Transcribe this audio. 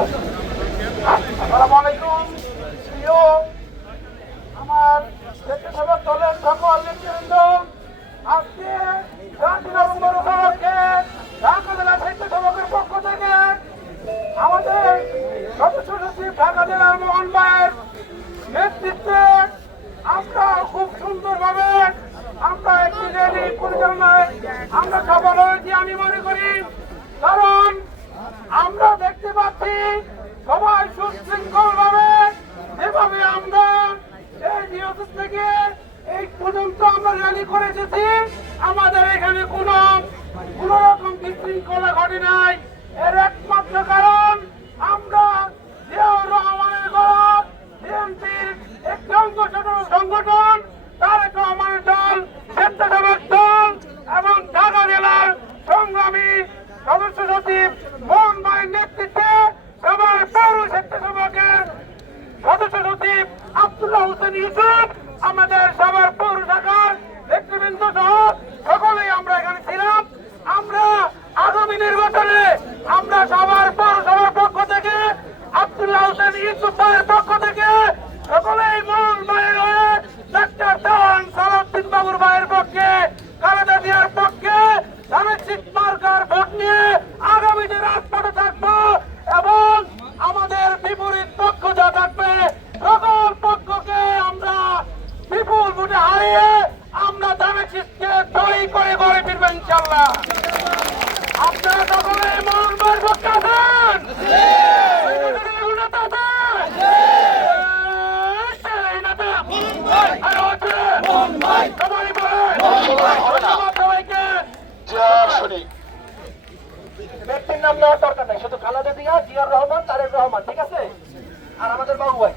আসসালামু আলাইকুম। প্রিয় আমার স্বেচ্ছাসেবক দলের সকল নেতৃবৃন্দ, আজকে গান্ধী নভেম্বর উপলক্ষে ঢাকা জেলা স্বেচ্ছাসেবকের পক্ষ থেকে আমাদের সদস্য সচিব ঢাকা জেলার মোহন ভাইয়ের নেতৃত্বে আমরা খুব সুন্দরভাবে আমরা একটি র্যালি পরিচালনায় আমরা সফল হয়েছি আমি মনে করি। কারণ আমরা দেখতে পাচ্ছি সবাই সুশৃঙ্খল ভাবে যেভাবে আমরা এই নিহত থেকে এই পর্যন্ত আমরা র্যালি করে এসেছি, আমাদের এখানে কোনো রকম বিশৃঙ্খলা ঘটে নাই। এর একমাত্র কারণ আমরা জিয়াউর রহমানের গড় বিএনপির একটি সংগঠন তারেক রহমানের দল, স্বেচ্ছাসেবক দল এবং ঢাকা জেলার সংগ্রামী সদস্য সচিব মোহন ভাইয়ের নেতৃত্বে সবার পৌর স্বেচ্ছাসেবকের সদস্য সচিব আব্দুল্লাহ হোসেন ইউসুফ, আমাদের সবার পৌর শাখার নেতৃবৃন্দ সহ সকলেই আমরা এখানে ছিলাম। আমরা আগামী নির্বাচনে আমরা সবার পৌরসভার পক্ষ থেকে আব্দুল্লাহ হোসেন ইউসুফ ভাইয়ের পক্ষ থেকে সকলেই মোহন ভাইয়ের হয়ে ডাক্তার দেওয়ান সালাউদ্দিন বাবুর ভাইয়ের পক্ষে, খালেদা জিয়ার পক্ষে ধানের মার্কার ভোট নিয়ে আগামীতে রাজপথে থাকবো এবং আমাদের বিপরীত পক্ষ যা থাকবে সকল পক্ষকে আমরা বিপুল ভোটে হারিয়ে আমরা ধানের শীষকে জয়ী করে গড়ে ফিরবো ইনশাল্লাহ। আপনারা সকলে মোহন ভাইয়ের পক্ষে আছেন? ব্যক্তির নাম নেওয়ার দরকার নাই, শুধু খালেদা জিয়া, জিয়াউর রহমান, তারেক রহমান, ঠিক আছে? আর আমাদের বাবু ভাই